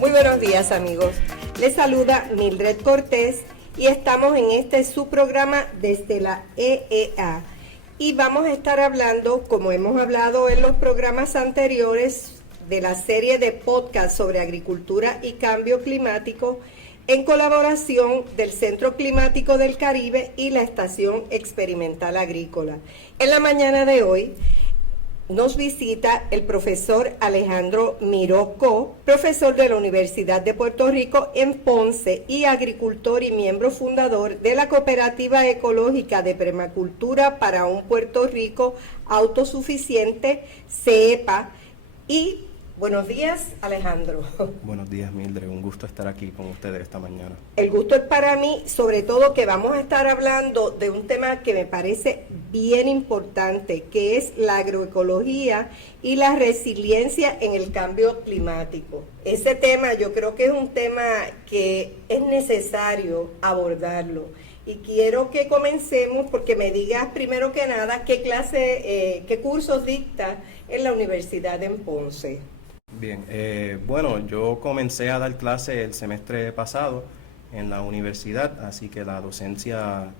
Muy buenos días, amigos. Les saluda Mildred Cortés y estamos en este su programa desde la EEA. Y vamos a estar hablando, como hemos hablado en los programas anteriores, de la serie de podcast sobre agricultura y cambio climático en colaboración del Centro Climático del Caribe y la Estación Experimental Agrícola. En la mañana de hoy nos visita el profesor Alejandro Miró, profesor de la Universidad de Puerto Rico en Ponce y agricultor y miembro fundador de la Cooperativa Ecológica de Permacultura para un Puerto Rico Autosuficiente, CEPA. Y buenos días, Alejandro. Buenos días, Mildred. Un gusto estar aquí con ustedes esta mañana. El gusto es para mí, sobre todo que vamos a estar hablando de un tema que me parece bien importante, que es la agroecología y la resiliencia en el cambio climático. Ese tema yo creo que es un tema que es necesario abordarlo. Y quiero que comencemos porque me digas primero que nada qué cursos dicta en la Universidad en Ponce. Bien, bueno, yo comencé a dar clase el semestre pasado en la universidad, así que la docencia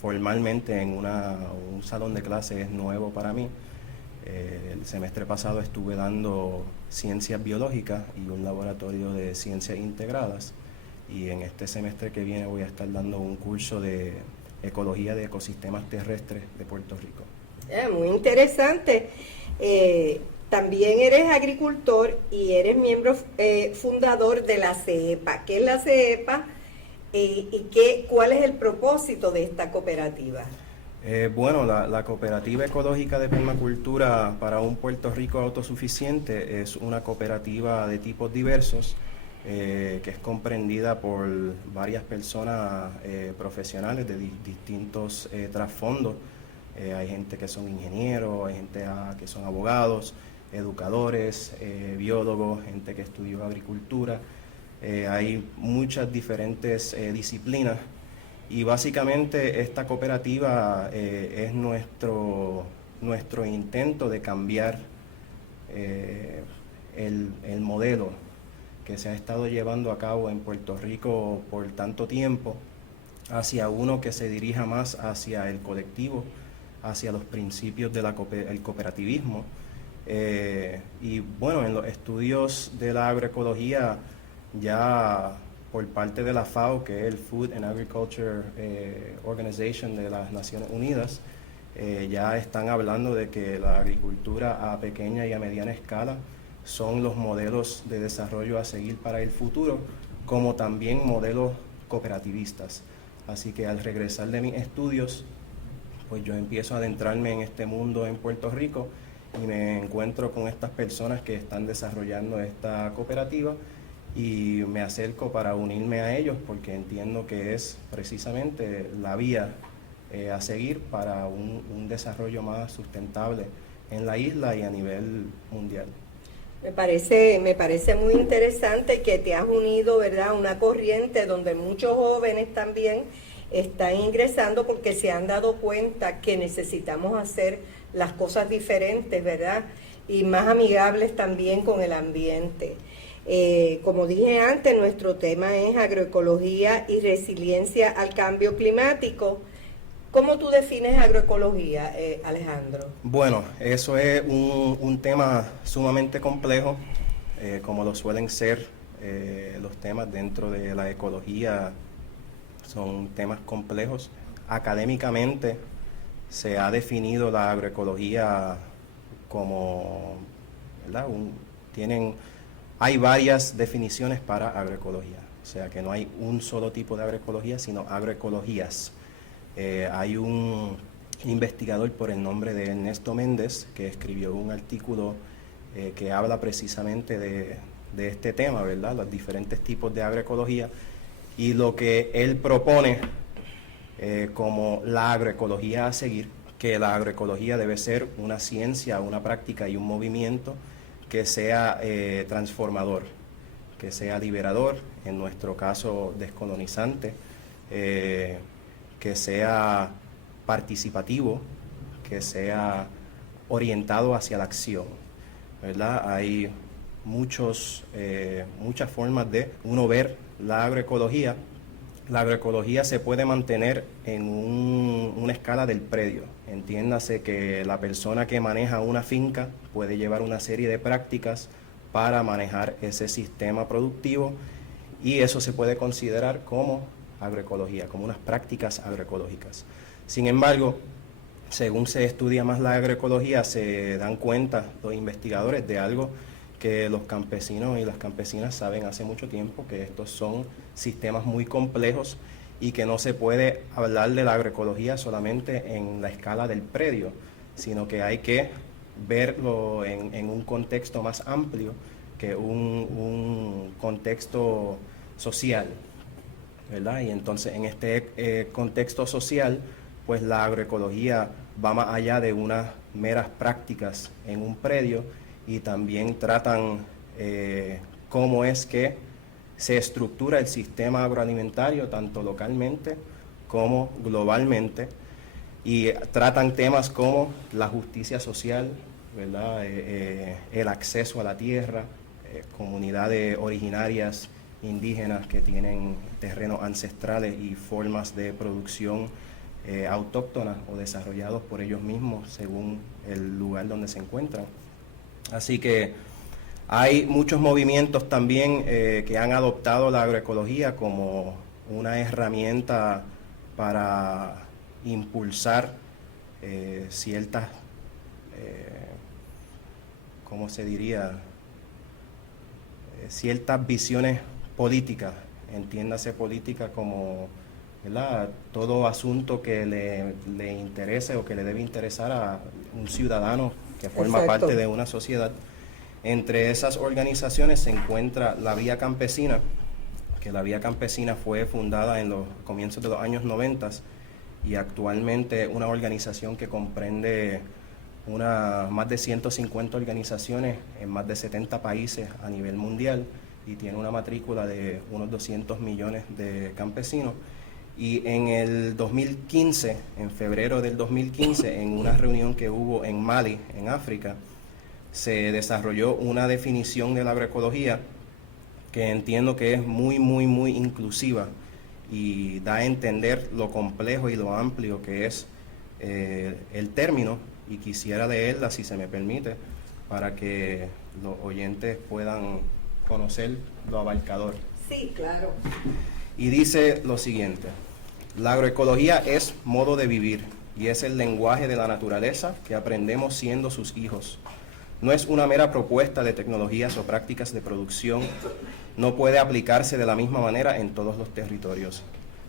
formalmente en un salón de clase es nuevo para mí. El semestre pasado estuve dando ciencias biológicas y un laboratorio de ciencias integradas, y en este semestre que viene voy a estar dando un curso de ecología de ecosistemas terrestres de Puerto Rico. Muy interesante. También eres agricultor y eres miembro fundador de la CEPA. ¿Qué es la CEPA y cuál es el propósito de esta cooperativa? Bueno, la Cooperativa Ecológica de Permacultura para un Puerto Rico Autosuficiente es una cooperativa de tipos diversos que es comprendida por varias personas profesionales de distintos trasfondos. Hay gente que son ingenieros, hay gente que son abogados, educadores, biólogos, gente que estudió agricultura. Hay muchas diferentes disciplinas y básicamente esta cooperativa es nuestro intento de cambiar el modelo que se ha estado llevando a cabo en Puerto Rico por tanto tiempo hacia uno que se dirija más hacia el colectivo, hacia los principios del cooperativismo. Y bueno, en los estudios de la agroecología, ya por parte de la FAO, que es el Food and Agriculture Organization de las Naciones Unidas, ya están hablando de que la agricultura a pequeña y a mediana escala son los modelos de desarrollo a seguir para el futuro, como también modelos cooperativistas. Así que al regresar de mis estudios, pues yo empiezo a adentrarme en este mundo en Puerto Rico y me encuentro con estas personas que están desarrollando esta cooperativa y me acerco para unirme a ellos porque entiendo que es precisamente la vía a seguir para un desarrollo más sustentable en la isla y a nivel mundial. Me parece muy interesante que te has unido, ¿verdad?, a una corriente donde muchos jóvenes también están ingresando porque se han dado cuenta que necesitamos hacer las cosas diferentes, ¿verdad?, y más amigables también con el ambiente. Como dije antes, nuestro tema es agroecología y resiliencia al cambio climático. ¿Cómo tú defines agroecología, Alejandro? Bueno, eso es un tema sumamente complejo, como lo suelen ser los temas dentro de la ecología, son temas complejos. Académicamente se ha definido la agroecología como, ¿verdad?, hay varias definiciones para agroecología, o sea que no hay un solo tipo de agroecología, sino agroecologías. Hay un investigador por el nombre de Ernesto Méndez que escribió un artículo que habla precisamente de este tema, ¿verdad?, los diferentes tipos de agroecología y lo que él propone como la agroecología a seguir, que la agroecología debe ser una ciencia, una práctica y un movimiento que sea transformador, que sea liberador, en nuestro caso descolonizante, que sea participativo, que sea orientado hacia la acción, ¿verdad? Hay muchas formas de uno ver la agroecología. La agroecología se puede mantener en una escala del predio. Entiéndase que la persona que maneja una finca puede llevar una serie de prácticas para manejar ese sistema productivo y eso se puede considerar como agroecología, como unas prácticas agroecológicas. Sin embargo, según se estudia más la agroecología, se dan cuenta los investigadores de algo que los campesinos y las campesinas saben hace mucho tiempo, que estos son sistemas muy complejos y que no se puede hablar de la agroecología solamente en la escala del predio, sino que hay que verlo en un contexto más amplio que un contexto social, ¿verdad? Y entonces en este contexto social, pues la agroecología va más allá de unas meras prácticas en un predio y también tratan cómo es que se estructura el sistema agroalimentario tanto localmente como globalmente y tratan temas como la justicia social, ¿verdad? El acceso a la tierra, comunidades originarias indígenas que tienen terrenos ancestrales y formas de producción autóctonas o desarrollados por ellos mismos según el lugar donde se encuentran. Así que hay muchos movimientos también que han adoptado la agroecología como una herramienta para impulsar ciertas, ¿cómo se diría? Ciertas visiones políticas, entiéndase política como, ¿verdad?, todo asunto que le interese o que le debe interesar a un ciudadano que forma Exacto. parte de una sociedad. Entre esas organizaciones se encuentra la Vía Campesina, que la Vía Campesina fue fundada en los comienzos de los años 90 y actualmente una organización que comprende más de 150 organizaciones en más de 70 países a nivel mundial y tiene una matrícula de unos 200 millones de campesinos. Y en el 2015, en febrero del 2015, en una reunión que hubo en Mali, en África, se desarrolló una definición de la agroecología que entiendo que es muy inclusiva y da a entender lo complejo y lo amplio que es el término, y quisiera leerla, si se me permite, para que los oyentes puedan conocer lo abarcador. Sí, claro. Y dice lo siguiente: la agroecología es modo de vivir y es el lenguaje de la naturaleza que aprendemos siendo sus hijos. No es una mera propuesta de tecnologías o prácticas de producción, no puede aplicarse de la misma manera en todos los territorios.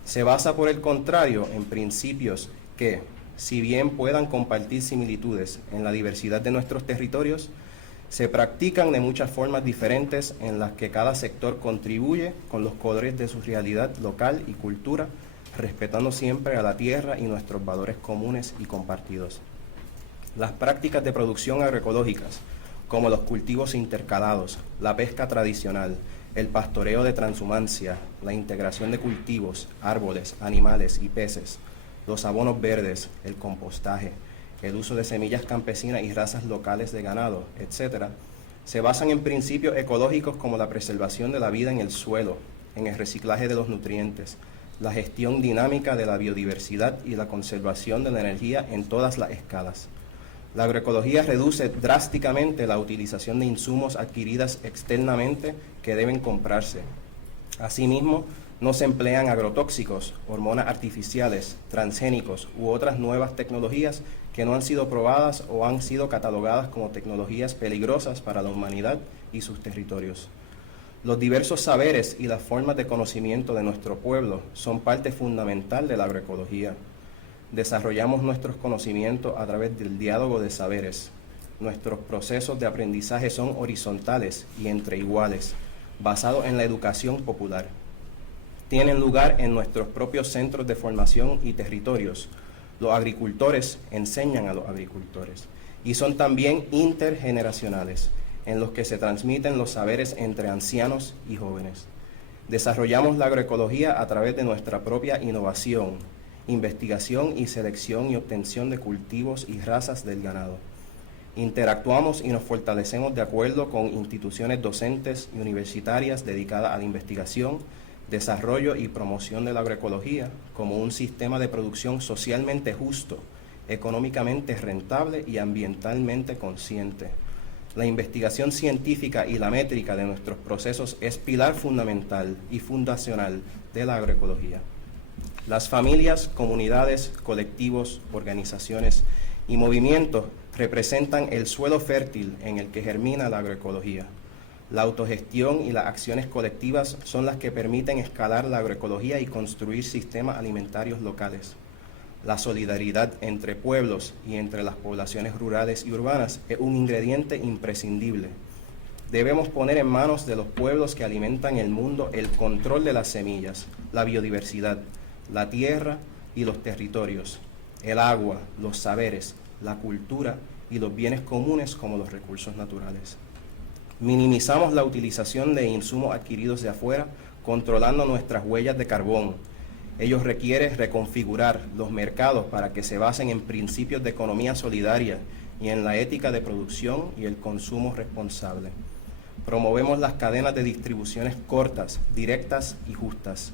Se basa, por el contrario, en principios que, si bien puedan compartir similitudes en la diversidad de nuestros territorios, se practican de muchas formas diferentes en las que cada sector contribuye con los colores de su realidad local y cultura, respetando siempre a la tierra y nuestros valores comunes y compartidos. Las prácticas de producción agroecológicas, como los cultivos intercalados, la pesca tradicional, el pastoreo de transhumancia, la integración de cultivos, árboles, animales y peces, los abonos verdes, el compostaje, el uso de semillas campesinas y razas locales de ganado, etc., se basan en principios ecológicos como la preservación de la vida en el suelo, en el reciclaje de los nutrientes, la gestión dinámica de la biodiversidad y la conservación de la energía en todas las escalas. La agroecología reduce drásticamente la utilización de insumos adquiridas externamente que deben comprarse. Asimismo, no se emplean agrotóxicos, hormonas artificiales, transgénicos u otras nuevas tecnologías que no han sido probadas o han sido catalogadas como tecnologías peligrosas para la humanidad y sus territorios. Los diversos saberes y las formas de conocimiento de nuestro pueblo son parte fundamental de la agroecología. Desarrollamos nuestros conocimientos a través del diálogo de saberes. Nuestros procesos de aprendizaje son horizontales y entre iguales, basados en la educación popular. Tienen lugar en nuestros propios centros de formación y territorios. Los agricultores enseñan a los agricultores y son también intergeneracionales, en los que se transmiten los saberes entre ancianos y jóvenes. Desarrollamos la agroecología a través de nuestra propia innovación investigación y selección y obtención de cultivos y razas del ganado. Interactuamos y nos fortalecemos de acuerdo con instituciones docentes y universitarias dedicadas a la investigación, desarrollo y promoción de la agroecología como un sistema de producción socialmente justo, económicamente rentable y ambientalmente consciente. La investigación científica y la métrica de nuestros procesos es pilar fundamental y fundacional de la agroecología. Las familias, comunidades, colectivos, organizaciones y movimientos representan el suelo fértil en el que germina la agroecología. La autogestión y las acciones colectivas son las que permiten escalar la agroecología y construir sistemas alimentarios locales. La solidaridad entre pueblos y entre las poblaciones rurales y urbanas es un ingrediente imprescindible. Debemos poner en manos de los pueblos que alimentan el mundo el control de las semillas, la biodiversidad, la tierra y los territorios, el agua, los saberes, la cultura y los bienes comunes como los recursos naturales. Minimizamos la utilización de insumos adquiridos de afuera, controlando nuestras huellas de carbón. Ello requiere reconfigurar los mercados para que se basen en principios de economía solidaria y en la ética de producción y el consumo responsable. Promovemos las cadenas de distribuciones cortas, directas y justas.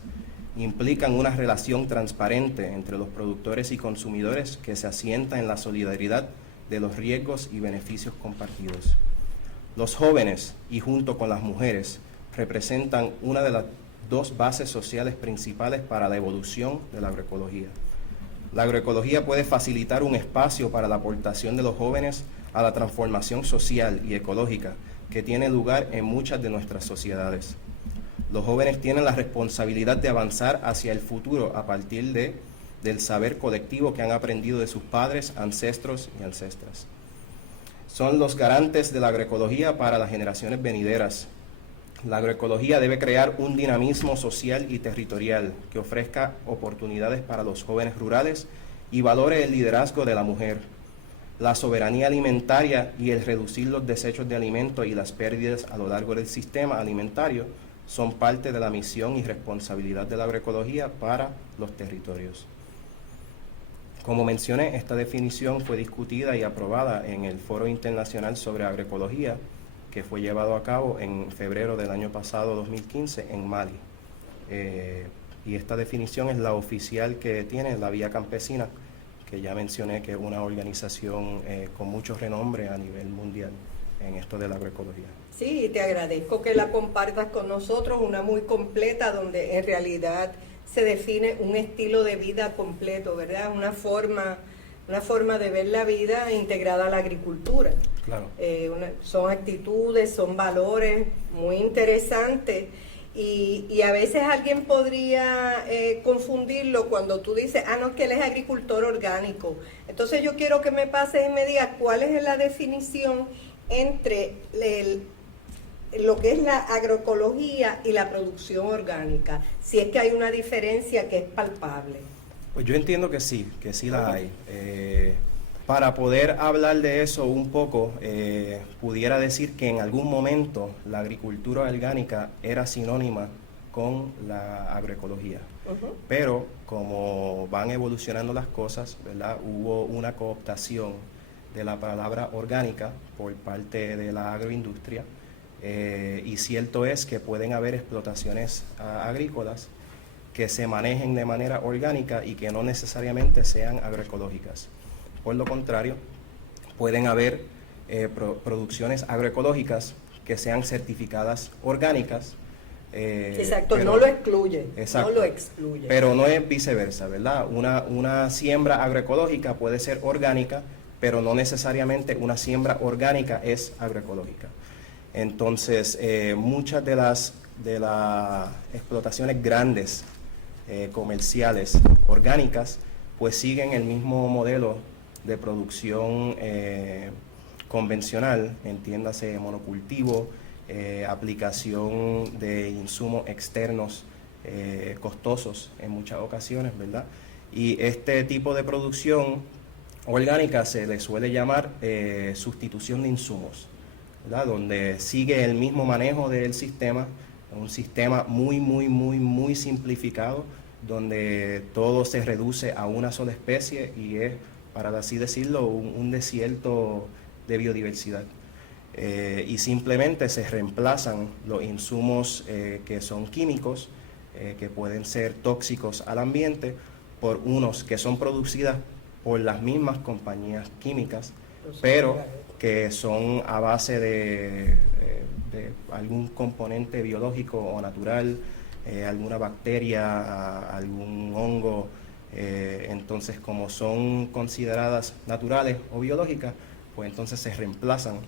Implican una relación transparente entre los productores y consumidores que se asienta en la solidaridad de los riesgos y beneficios compartidos. Los jóvenes, y junto con las mujeres, representan una de las dos bases sociales principales para la evolución de la agroecología. La agroecología puede facilitar un espacio para la aportación de los jóvenes a la transformación social y ecológica que tiene lugar en muchas de nuestras sociedades. Los jóvenes tienen la responsabilidad de avanzar hacia el futuro a partir del saber colectivo que han aprendido de sus padres, ancestros y ancestras. Son los garantes de la agroecología para las generaciones venideras. La agroecología debe crear un dinamismo social y territorial que ofrezca oportunidades para los jóvenes rurales y valore el liderazgo de la mujer. La soberanía alimentaria y el reducir los desechos de alimentos y las pérdidas a lo largo del sistema alimentario son parte de la misión y responsabilidad de la agroecología para los territorios. Como mencioné, esta definición fue discutida y aprobada en el Foro Internacional sobre Agroecología, que fue llevado a cabo en febrero del año pasado, 2015, en Mali. Y esta definición es la oficial que tiene la Vía Campesina, que ya mencioné que es una organización con mucho renombre a nivel mundial en esto de la agroecología. Sí, te agradezco que la compartas con nosotros, una muy completa donde en realidad se define un estilo de vida completo, ¿verdad? Una forma de ver la vida integrada a la agricultura. Claro. Son actitudes, son valores muy interesantes y a veces alguien podría confundirlo cuando tú dices, no, es que él es agricultor orgánico. Entonces yo quiero que me pases y me digas cuál es la definición entre lo que es la agroecología y la producción orgánica, si es que hay una diferencia que es palpable. Pues yo entiendo que sí la hay. Para poder hablar de eso un poco, pudiera decir que en algún momento la agricultura orgánica era sinónima con la agroecología. Pero como van evolucionando las cosas, ¿verdad? Hubo una cooptación de la palabra orgánica por parte de la agroindustria, y cierto es que pueden haber explotaciones agrícolas que se manejen de manera orgánica y que no necesariamente sean agroecológicas. Por lo contrario, pueden haber producciones agroecológicas que sean certificadas orgánicas. Exacto, pero, no lo excluye. Exacto, no lo excluye. Pero no es viceversa, ¿verdad? Una siembra agroecológica puede ser orgánica, pero no necesariamente una siembra orgánica es agroecológica. Entonces, muchas de las explotaciones grandes, comerciales, orgánicas, pues siguen el mismo modelo de producción convencional, entiéndase monocultivo, aplicación de insumos externos costosos en muchas ocasiones, ¿verdad? Y este tipo de producción orgánica se le suele llamar sustitución de insumos, ¿verdad? Donde sigue el mismo manejo del sistema, un sistema muy simplificado, donde todo se reduce a una sola especie y es, para así decirlo, un desierto de biodiversidad. Y simplemente se reemplazan los insumos que son químicos, que pueden ser tóxicos al ambiente, por unos que son producidas por las mismas compañías químicas, pero que son a base de algún componente biológico o natural, alguna bacteria, algún hongo. Entonces, como son consideradas naturales o biológicas, pues entonces se reemplazan,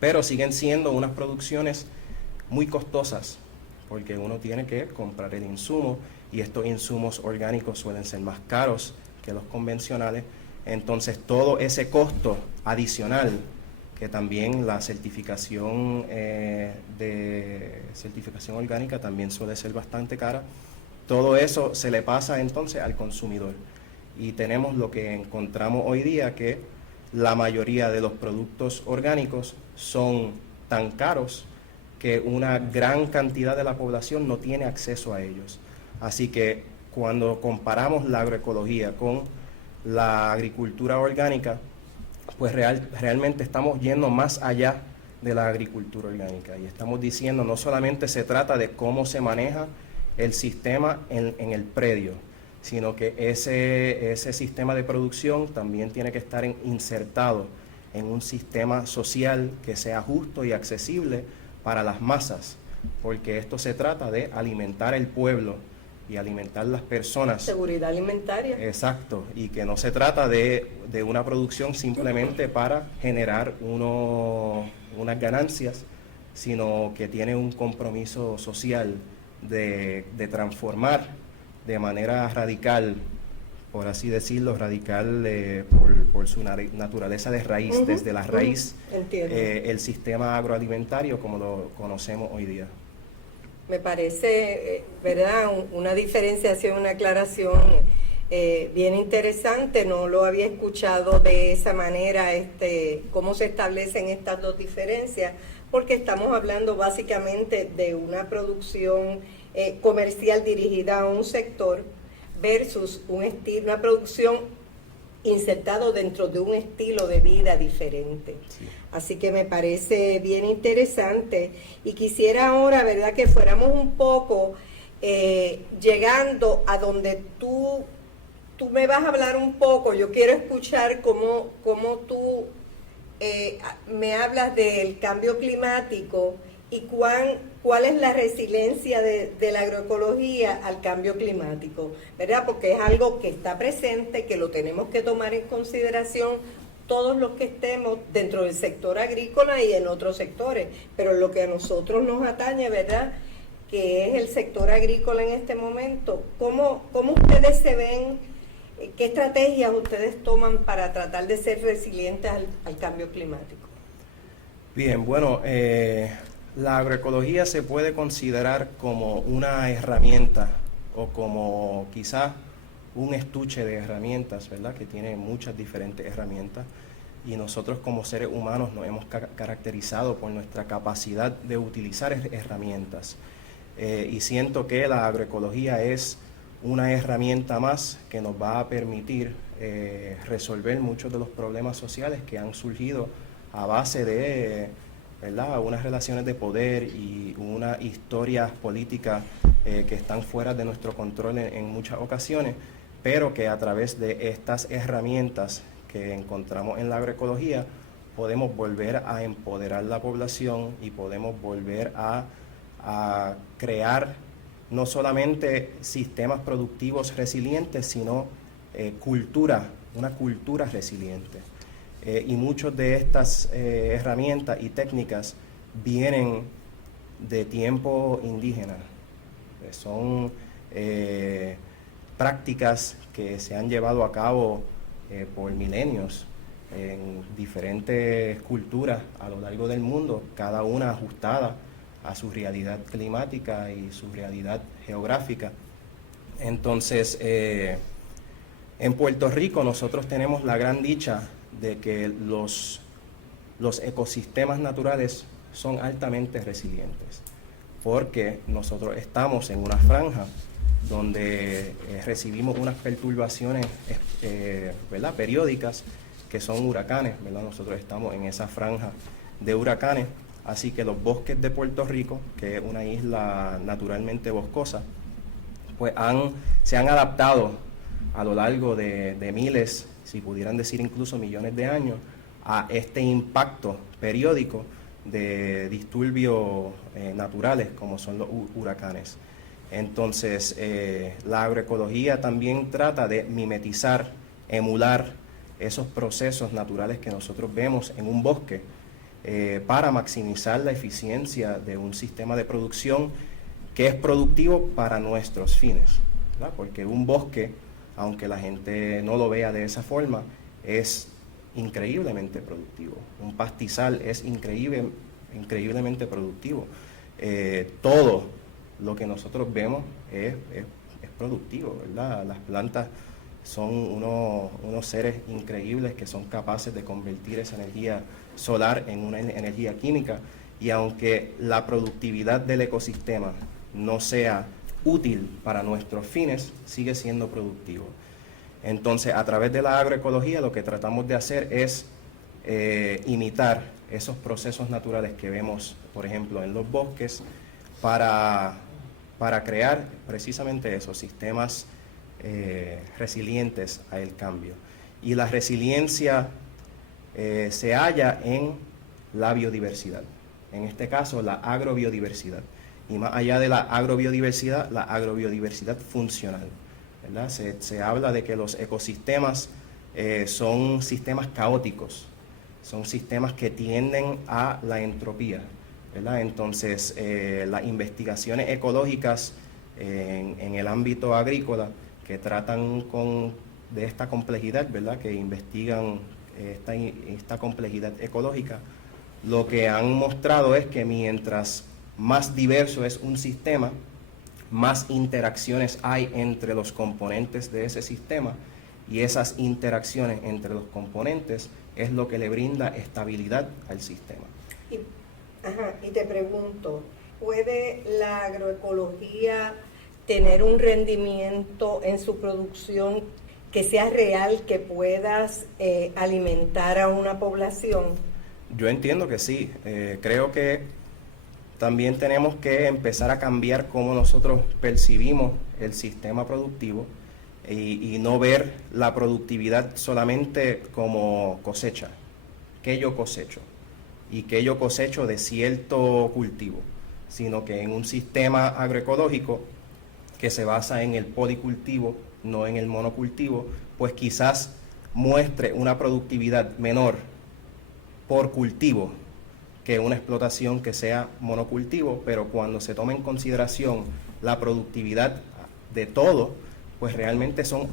pero siguen siendo unas producciones muy costosas, porque uno tiene que comprar el insumo, y estos insumos orgánicos suelen ser más caros que los convencionales. Entonces, todo ese costo adicional, que también la certificación de certificación orgánica también suele ser bastante cara, todo eso se le pasa entonces al consumidor. Y tenemos lo que encontramos hoy día, que la mayoría de los productos orgánicos son tan caros que una gran cantidad de la población no tiene acceso a ellos. Así que cuando comparamos la agroecología con la agricultura orgánica, pues realmente estamos yendo más allá de la agricultura orgánica, y estamos diciendo, no solamente se trata de cómo se maneja el sistema en el predio, sino que ese sistema de producción también tiene que estar insertado en un sistema social que sea justo y accesible para las masas, porque esto se trata de alimentar el pueblo y alimentar las personas. Seguridad alimentaria. Exacto, y que no se trata de una producción simplemente para generar unas ganancias, sino que tiene un compromiso social de transformar de manera radical, por así decirlo, radical por su naturaleza de raíz, desde la raíz, el sistema agroalimentario como lo conocemos hoy día. Me parece, ¿verdad?, una diferenciación, una aclaración bien interesante. No lo había escuchado de esa manera, cómo se establecen estas dos diferencias, porque estamos hablando básicamente de una producción comercial dirigida a un sector versus una producción insertado dentro de un estilo de vida diferente. Sí. Así que me parece bien interesante, y quisiera ahora, ¿verdad?, que fuéramos un poco llegando a donde tú me vas a hablar un poco. Yo quiero escuchar cómo tú me hablas del cambio climático y cuál es la resiliencia de la agroecología al cambio climático, ¿verdad? Porque es algo que está presente, que lo tenemos que tomar en consideración todos los que estemos dentro del sector agrícola y en otros sectores, pero lo que a nosotros nos atañe, ¿verdad?, que es el sector agrícola en este momento. ¿Cómo ustedes se ven? ¿Qué estrategias ustedes toman para tratar de ser resilientes al cambio climático? Bien, bueno, la agroecología se puede considerar como una herramienta, o como quizás un estuche de herramientas, ¿verdad?, que tiene muchas diferentes herramientas, y nosotros como seres humanos nos hemos caracterizado por nuestra capacidad de utilizar herramientas. Y siento que la agroecología es una herramienta más que nos va a permitir resolver muchos de los problemas sociales que han surgido a base de, ¿verdad?, unas relaciones de poder y unas historias políticas que están fuera de nuestro control en muchas ocasiones, pero que a través de estas herramientas que encontramos en la agroecología podemos volver a empoderar la población y podemos volver a crear no solamente sistemas productivos resilientes, sino una cultura resiliente. Y muchas de estas herramientas y técnicas vienen de tiempo indígena. Son prácticas que se han llevado a cabo por milenios en diferentes culturas a lo largo del mundo, cada una ajustada a su realidad climática y su realidad geográfica. Entonces, en Puerto Rico nosotros tenemos la gran dicha de que los ecosistemas naturales son altamente resilientes, porque nosotros estamos en una franja donde recibimos unas perturbaciones ¿verdad?, periódicas, que son huracanes, ¿verdad? Nosotros estamos en esa franja de huracanes, así que los bosques de Puerto Rico, que es una isla naturalmente boscosa, pues se han adaptado a lo largo de miles, si pudieran decir incluso millones de años, a este impacto periódico de disturbios naturales como son los huracanes. Entonces, la agroecología también trata de mimetizar, emular esos procesos naturales que nosotros vemos en un bosque para maximizar la eficiencia de un sistema de producción que es productivo para nuestros fines, ¿verdad? Porque un bosque, aunque la gente no lo vea de esa forma, es increíblemente productivo. Un pastizal es increíblemente productivo. Todo lo que nosotros vemos es productivo, ¿verdad? Las plantas son unos seres increíbles que son capaces de convertir esa energía solar en una energía química, y aunque la productividad del ecosistema no sea útil para nuestros fines, sigue siendo productivo. Entonces, a través de la agroecología lo que tratamos de hacer es imitar esos procesos naturales que vemos, por ejemplo, en los bosques, para crear precisamente esos sistemas resilientes al cambio. Y la resiliencia se halla en la biodiversidad, en este caso la agrobiodiversidad. Y más allá de la agrobiodiversidad funcional, ¿verdad? Se habla de que los ecosistemas son sistemas caóticos, son sistemas que tienden a la entropía, ¿verdad? Entonces, las investigaciones ecológicas en el ámbito agrícola que tratan de esta complejidad, ¿verdad?, que investigan esta complejidad ecológica, lo que han mostrado es que mientras más diverso es un sistema, más interacciones hay entre los componentes de ese sistema, y esas interacciones entre los componentes es lo que le brinda estabilidad al sistema. Y te pregunto, ¿puede la agroecología tener un rendimiento en su producción que sea real, que puedas alimentar a una población? Yo entiendo que sí. Creo que también tenemos que empezar a cambiar cómo nosotros percibimos el sistema productivo y no ver la productividad solamente como cosecha. ¿Qué yo cosecho? Y qué yo cosecho de cierto cultivo, sino que en un sistema agroecológico que se basa en el policultivo, no en el monocultivo, pues quizás muestre una productividad menor por cultivo que una explotación que sea monocultivo, pero cuando se toma en consideración la productividad de todo, pues realmente son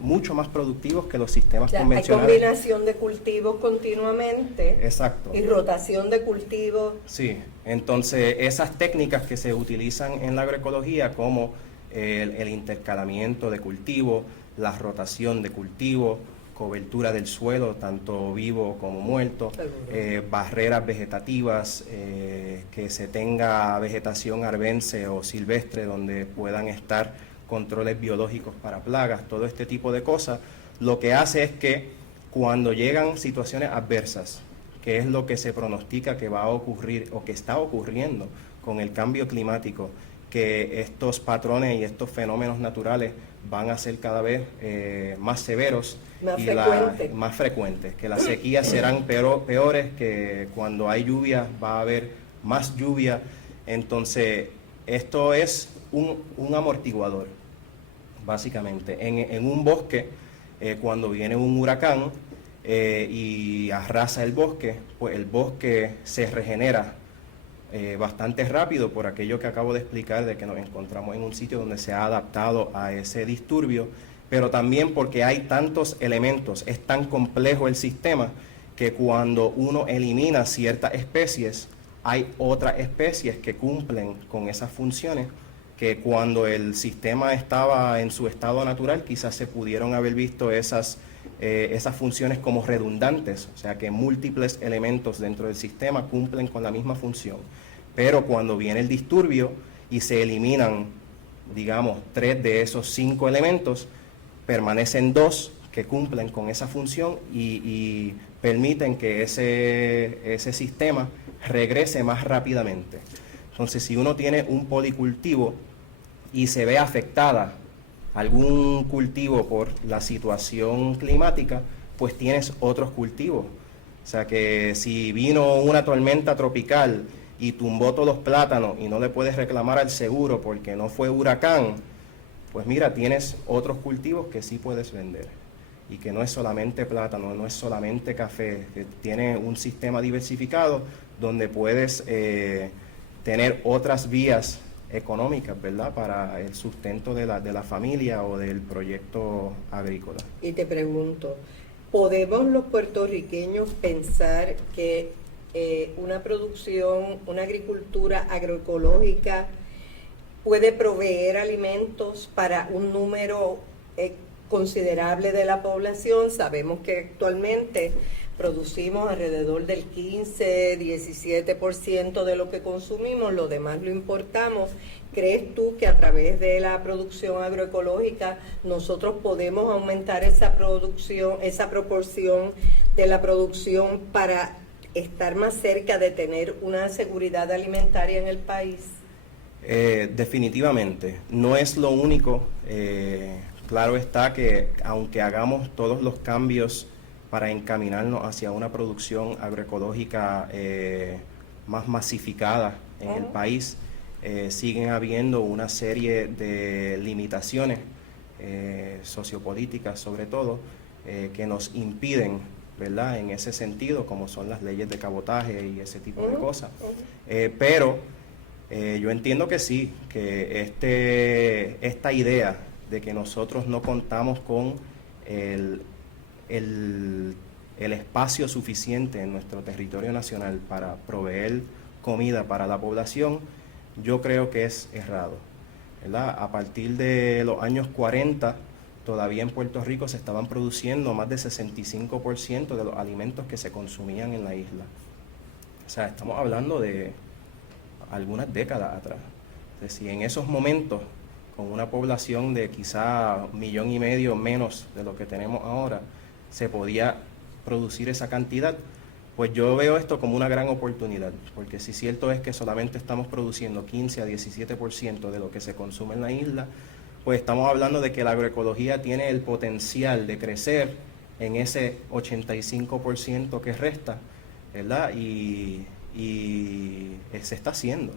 mucho más productivos que los sistemas convencionales. Hay combinación de cultivos continuamente. Exacto. Y rotación de cultivos. Sí, entonces esas técnicas que se utilizan en la agroecología, como el intercalamiento de cultivos, la rotación de cultivos, cobertura del suelo, tanto vivo como muerto, barreras vegetativas, que se tenga vegetación arbense o silvestre donde puedan estar controles biológicos para plagas, todo este tipo de cosas, lo que hace es que cuando llegan situaciones adversas, que es lo que se pronostica que va a ocurrir o que está ocurriendo con el cambio climático, que estos patrones y estos fenómenos naturales van a ser cada vez más severos más frecuentes, que las sequías serán peores, que cuando hay lluvia va a haber más lluvia. Entonces, esto es un amortiguador, básicamente. En un bosque, cuando viene un huracán y arrasa el bosque, pues el bosque se regenera bastante rápido, por aquello que acabo de explicar, de que nos encontramos en un sitio donde se ha adaptado a ese disturbio, pero también porque hay tantos elementos, es tan complejo el sistema, que cuando uno elimina ciertas especies, hay otras especies que cumplen con esas funciones, que cuando el sistema estaba en su estado natural, quizás se pudieron haber visto esas funciones como redundantes, o sea que múltiples elementos dentro del sistema cumplen con la misma función. Pero cuando viene el disturbio y se eliminan digamos, 3 de esos 5 elementos, permanecen 2 que cumplen con esa función y permiten que ese sistema regrese más rápidamente. Entonces, si uno tiene un policultivo y se ve afectada algún cultivo por la situación climática, pues tienes otros cultivos. O sea que si vino una tormenta tropical y tumbó todos los plátanos y no le puedes reclamar al seguro porque no fue huracán, pues mira, tienes otros cultivos que sí puedes vender. Y que no es solamente plátano, no es solamente café, que tiene un sistema diversificado donde puedes tener otras vías económicas, ¿verdad?, para el sustento de la familia o del proyecto agrícola. Y te pregunto, ¿podemos los puertorriqueños pensar que una producción, una agricultura agroecológica puede proveer alimentos para un número considerable de la población? Sabemos que actualmente producimos alrededor del 15-17% de lo que consumimos, lo demás lo importamos. ¿Crees tú que a través de la producción agroecológica nosotros podemos aumentar esa producción, esa proporción de la producción para estar más cerca de tener una seguridad alimentaria en el país? Definitivamente, no es lo único. Claro está que aunque hagamos todos los cambios para encaminarnos hacia una producción agroecológica más masificada en el país, siguen habiendo una serie de limitaciones sociopolíticas, sobre todo, que nos impiden, ¿verdad?, en ese sentido, como son las leyes de cabotaje y ese tipo de cosas. Pero yo entiendo que sí, que esta idea de que nosotros no contamos con el espacio suficiente en nuestro territorio nacional para proveer comida para la población, yo creo que es errado, ¿verdad? A partir de los años 40, todavía en Puerto Rico se estaban produciendo más de 65% de los alimentos que se consumían en la isla. O sea, estamos hablando de algunas décadas atrás. Entonces, si en esos momentos, con una población de quizá 1,5 millones menos de lo que tenemos ahora, se podía producir esa cantidad, pues yo veo esto como una gran oportunidad, porque si cierto es que solamente estamos produciendo 15-17% de lo que se consume en la isla, pues estamos hablando de que la agroecología tiene el potencial de crecer en ese 85% que resta, ¿verdad? Y se está haciendo.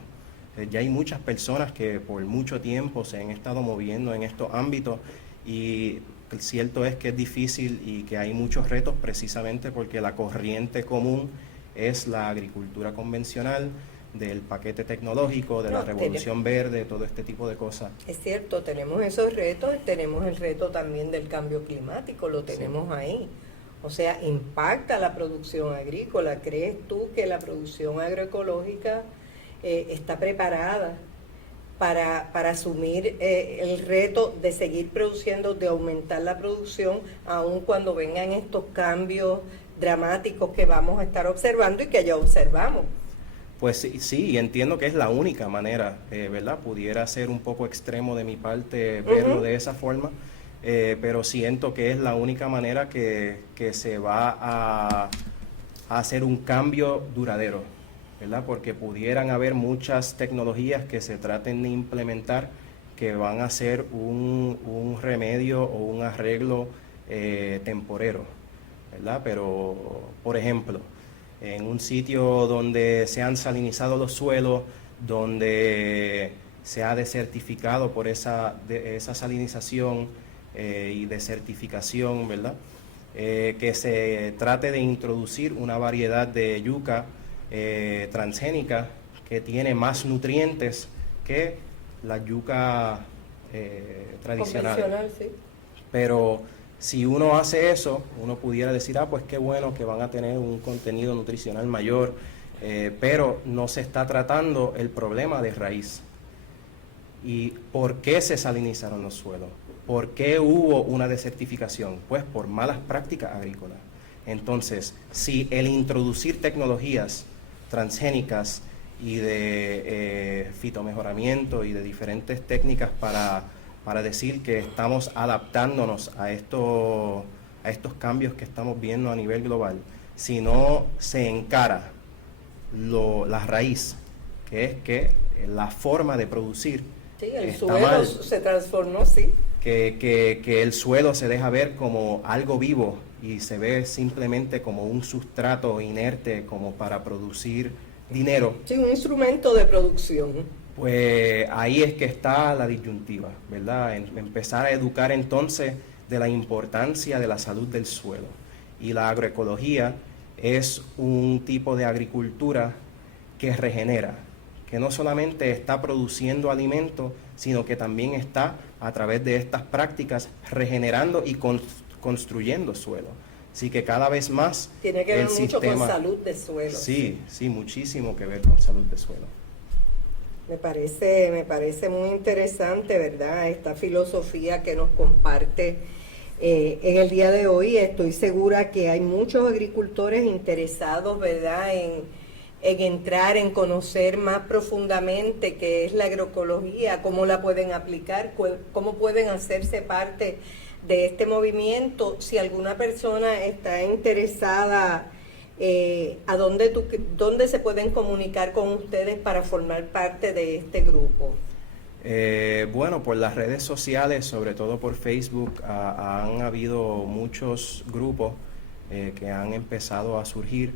Ya hay muchas personas que por mucho tiempo se han estado moviendo en estos ámbitos y cierto es que es difícil y que hay muchos retos precisamente porque la corriente común es la agricultura convencional, del paquete tecnológico, de la revolución verde, todo este tipo de cosas. Es cierto, tenemos esos retos, tenemos el reto también del cambio climático, lo tenemos ahí. O sea, impacta la producción agrícola. ¿Crees tú que la producción agroecológica está preparada para asumir el reto de seguir produciendo, de aumentar la producción, aun cuando vengan estos cambios dramáticos que vamos a estar observando y que ya observamos? Pues sí, y entiendo que es la única manera, ¿verdad? Pudiera ser un poco extremo de mi parte verlo de esa forma, pero siento que es la única manera que se va a hacer un cambio duradero, ¿verdad? Porque pudieran haber muchas tecnologías que se traten de implementar que van a ser un remedio o un arreglo temporero, ¿verdad? Pero, por ejemplo, en un sitio donde se han salinizado los suelos, donde se ha desertificado por esa salinización y desertificación, ¿verdad? Que se trate de introducir una variedad de yuca transgénica que tiene más nutrientes que la yuca tradicional. Convencional, sí. Pero si uno hace eso, uno pudiera decir, pues qué bueno que van a tener un contenido nutricional mayor, pero no se está tratando el problema de raíz. ¿Y por qué se salinizaron los suelos? ¿Por qué hubo una desertificación? Pues por malas prácticas agrícolas. Entonces, si el introducir tecnologías transgénicas y de fitomejoramiento y de diferentes técnicas para decir que estamos adaptándonos a estos cambios que estamos viendo a nivel global, si no se encara la raíz, que es que la forma de producir el está suelo mal, se transformó, sí. que el suelo se deja ver como algo vivo y se ve simplemente como un sustrato inerte como para producir dinero. Sí, un instrumento de producción. Pues ahí es que está la disyuntiva, ¿verdad? Empezar a educar entonces de la importancia de la salud del suelo. Y la agroecología es un tipo de agricultura que regenera, que no solamente está produciendo alimentos, sino que también está, a través de estas prácticas, regenerando y construyendo suelo. Así que cada vez más tiene que ver mucho con salud de suelo. Sí, muchísimo que ver con salud de suelo. Me parece muy interesante, ¿verdad? Esta filosofía que nos comparte en el día de hoy. Estoy segura que hay muchos agricultores interesados, ¿verdad?, en entrar, en conocer más profundamente qué es la agroecología, cómo la pueden aplicar, cómo pueden hacerse parte de este movimiento. Si alguna persona está interesada, ¿a dónde se pueden comunicar con ustedes para formar parte de este grupo? Bueno, por las redes sociales, sobre todo por Facebook, han habido muchos grupos que han empezado a surgir.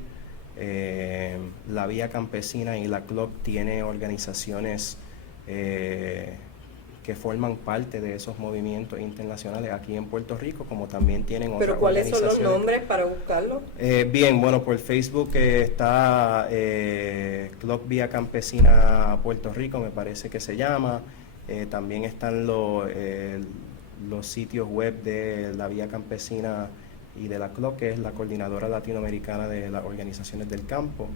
La Vía Campesina y la CLOC tiene organizaciones que forman parte de esos movimientos internacionales aquí en Puerto Rico, como también tienen otras organizaciones. ¿Pero cuáles son los nombres para buscarlo? Bien, bueno, por Facebook está CLOC Vía Campesina Puerto Rico, me parece que se llama. También están los sitios web de la Vía Campesina y de la CLOC, que es la Coordinadora Latinoamericana de las Organizaciones del Campo,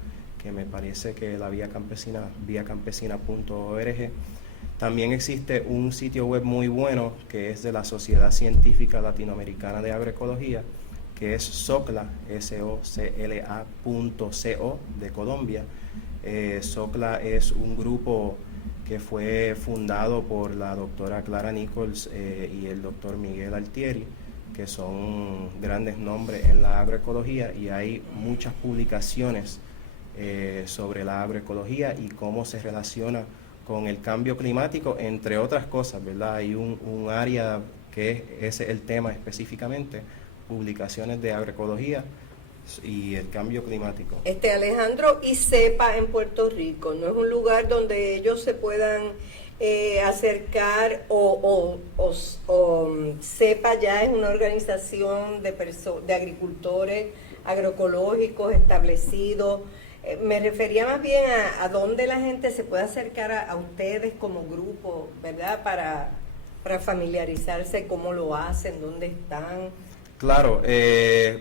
que me parece que la Vía Campesina, viacampesina.org. También existe un sitio web muy bueno que es de la Sociedad Científica Latinoamericana de Agroecología, que es SOCLA, SOCLA.co de Colombia. SOCLA es un grupo que fue fundado por la doctora Clara Nichols y el doctor Miguel Altieri, que son grandes nombres en la agroecología, y hay muchas publicaciones sobre la agroecología y cómo se relaciona con el cambio climático, entre otras cosas, ¿verdad? Hay un área que ese es el tema específicamente, publicaciones de agroecología y el cambio climático. Alejandro, y CEPA en Puerto Rico, ¿no es un lugar donde ellos se puedan acercar o CEPA ya es una organización de agricultores agroecológicos establecidos? Me refería más bien a dónde la gente se puede acercar a ustedes como grupo, ¿verdad? Para familiarizarse, cómo lo hacen, dónde están. Claro,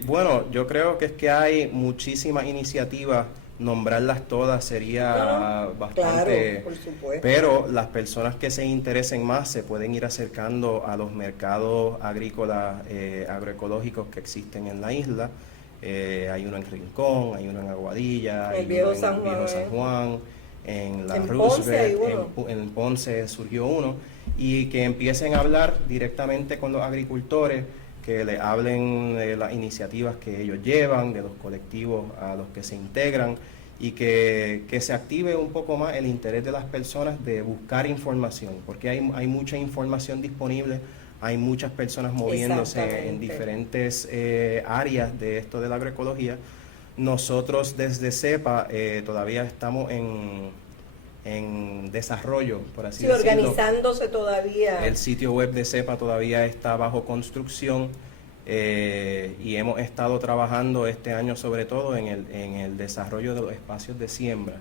bueno, yo creo que es que hay muchísimas iniciativas, nombrarlas todas sería bastante, claro, por supuesto. Pero las personas que se interesen más se pueden ir acercando a los mercados agrícolas agroecológicos que existen en la isla. Hay uno en Rincón, hay uno en Aguadilla, hay Viejo uno San en Juan, Viejo San Juan, en la en Roosevelt, Ponce en Ponce surgió uno, y que empiecen a hablar directamente con los agricultores, que le hablen de las iniciativas que ellos llevan, de los colectivos a los que se integran, y que se active un poco más el interés de las personas de buscar información, porque hay mucha información disponible. Hay muchas personas moviéndose en diferentes áreas de esto de la agroecología. Nosotros desde CEPA todavía estamos en desarrollo, por así decirlo. Organizándose todavía. El sitio web de CEPA todavía está bajo construcción y hemos estado trabajando este año sobre todo en el desarrollo de los espacios de siembra.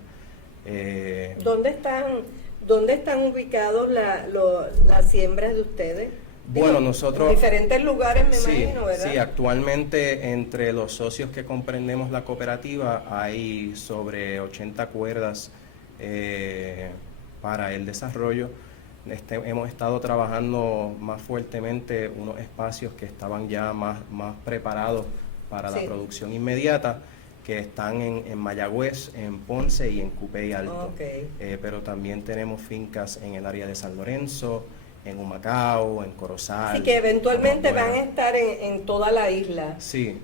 ¿Dónde están ubicados las siembras de ustedes? Bueno, nosotros... En diferentes lugares, me imagino, ¿verdad? Sí, actualmente entre los socios que comprendemos la cooperativa hay sobre 80 cuerdas para el desarrollo. Hemos estado trabajando más fuertemente unos espacios que estaban ya más preparados para la producción inmediata. que están en Mayagüez, en Ponce y en Cupey Alto. Okay. Pero también tenemos fincas en el área de San Lorenzo, en Humacao, en Corozal. Así que eventualmente van a estar en toda la isla. Sí.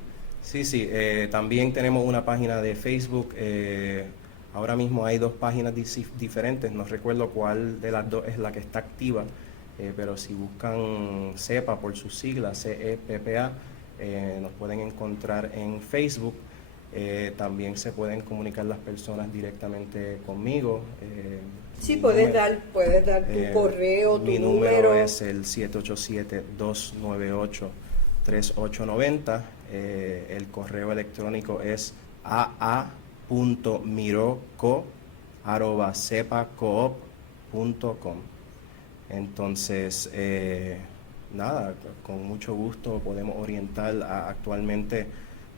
También tenemos una página de Facebook. Ahora mismo hay 2 páginas diferentes. No recuerdo cuál de las 2 es la que está activa. Pero si buscan CEPA por sus siglas, CEPPA, nos pueden encontrar en Facebook. También se pueden comunicar las personas directamente conmigo. Sí, puedes dar tu correo, tu mi número. Es el 787-298-3890. El correo electrónico es aa.miroco@cepacoop.com. Entonces, nada, con mucho gusto podemos orientar. Actualmente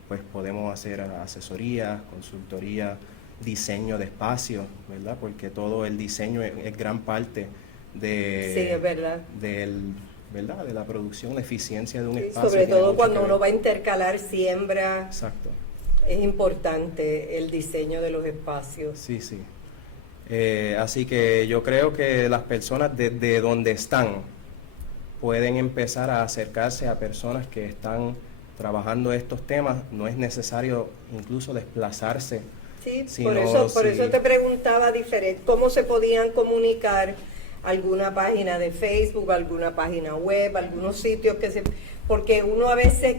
pues podemos hacer asesoría, consultoría, diseño de espacio, ¿verdad? Porque todo el diseño es gran parte de, sí, es verdad. ¿verdad? De la producción, la eficiencia de un espacio. Sobre todo cuando uno va a intercalar siembra. Exacto. Es importante el diseño de los espacios. Sí. Así que yo creo que las personas desde donde están pueden empezar a acercarse a personas que están trabajando estos temas. No es necesario incluso desplazarse. Sí, por eso te preguntaba cómo se podían comunicar, alguna página de Facebook, alguna página web, algunos sitios porque uno a veces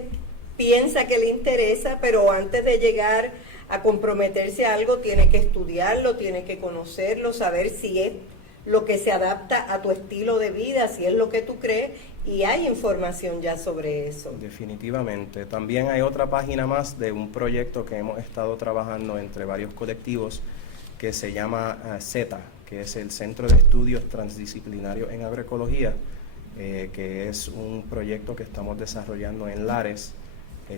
piensa que le interesa, pero antes de llegar a comprometerse a algo tiene que estudiarlo, tiene que conocerlo, saber si es lo que se adapta a tu estilo de vida, si es lo que tú crees, y hay información ya sobre eso. Definitivamente. También hay otra página más de un proyecto que hemos estado trabajando entre varios colectivos que se llama CETA, que es el Centro de Estudios Transdisciplinarios en Agroecología, que es un proyecto que estamos desarrollando en Lares,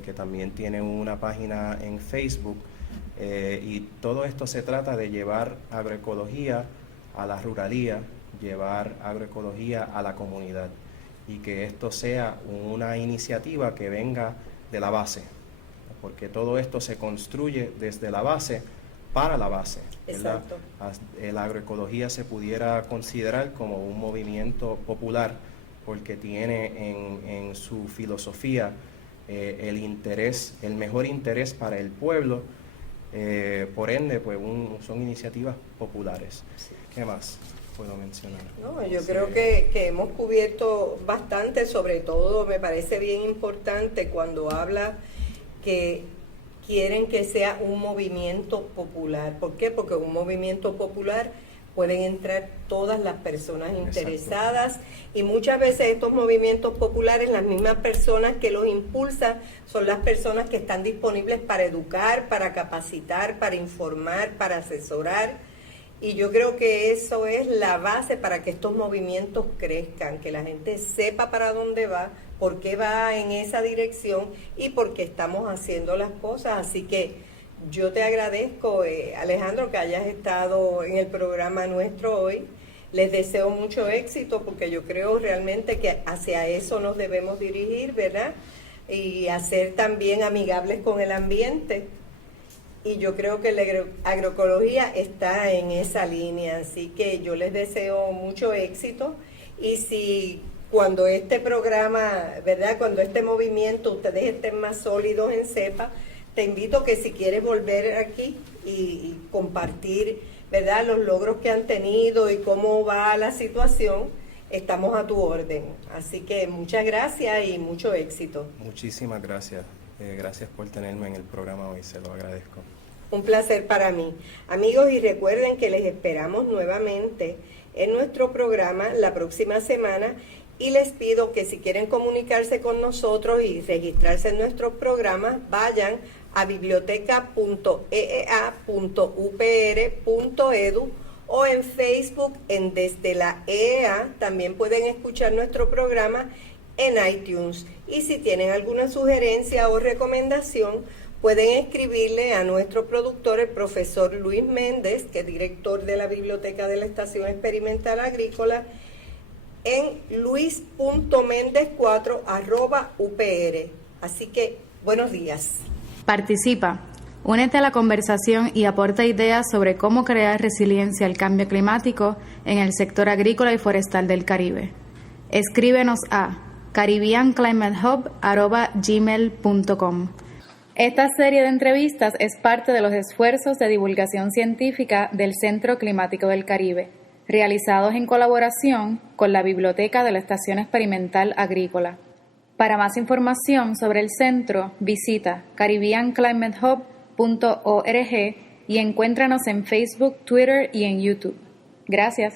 que también tiene una página en Facebook, y todo esto se trata de llevar agroecología a la ruralía, llevar agroecología a la comunidad, y que esto sea una iniciativa que venga de la base, porque todo esto se construye desde la base para la base, ¿verdad? Exacto. La agroecología se pudiera considerar como un movimiento popular porque tiene en su filosofía el mejor interés para el pueblo, por ende pues son iniciativas populares. Sí. ¿Qué más puedo mencionar? No, yo creo que hemos cubierto bastante, sobre todo me parece bien importante cuando habla que quieren que sea un movimiento popular. ¿Por qué? Porque un movimiento popular pueden entrar todas las personas interesadas. Exacto. Y muchas veces estos movimientos populares, las mismas personas que los impulsan, son las personas que están disponibles para educar, para capacitar, para informar, para asesorar. Y yo creo que eso es la base para que estos movimientos crezcan, que la gente sepa para dónde va, por qué va en esa dirección y por qué estamos haciendo las cosas. Así que yo te agradezco, Alejandro, que hayas estado en el programa nuestro hoy. Les deseo mucho éxito porque yo creo realmente que hacia eso nos debemos dirigir, ¿verdad? Y hacer también amigables con el ambiente. Y yo creo que la agroecología está en esa línea, así que yo les deseo mucho éxito. Y si cuando este programa, ¿verdad?, cuando este movimiento, ustedes estén más sólidos en CEPA, te invito que si quieres volver aquí y compartir, ¿verdad?, los logros que han tenido y cómo va la situación, estamos a tu orden. Así que muchas gracias y mucho éxito. Muchísimas gracias. Gracias por tenerme en el programa hoy, se lo agradezco. Un placer para mí. Amigos, y recuerden que les esperamos nuevamente en nuestro programa la próxima semana y les pido que si quieren comunicarse con nosotros y registrarse en nuestros programas, vayan a biblioteca.eea.upr.edu o en Facebook en Desde la EEA. También pueden escuchar nuestro programa en iTunes. Y si tienen alguna sugerencia o recomendación, pueden escribirle a nuestro productor, el profesor Luis Méndez, que es director de la Biblioteca de la Estación Experimental Agrícola, en luis.mendez4@upr. Así que, buenos días. Participa. Únete a la conversación y aporta ideas sobre cómo crear resiliencia al cambio climático en el sector agrícola y forestal del Caribe. Escríbenos a caribbeanclimatehub@gmail.com. Esta serie de entrevistas es parte de los esfuerzos de divulgación científica del Centro Climático del Caribe, realizados en colaboración con la Biblioteca de la Estación Experimental Agrícola. Para más información sobre el centro, visita caribbeanclimatehub.org y encuéntranos en Facebook, Twitter y en YouTube. Gracias.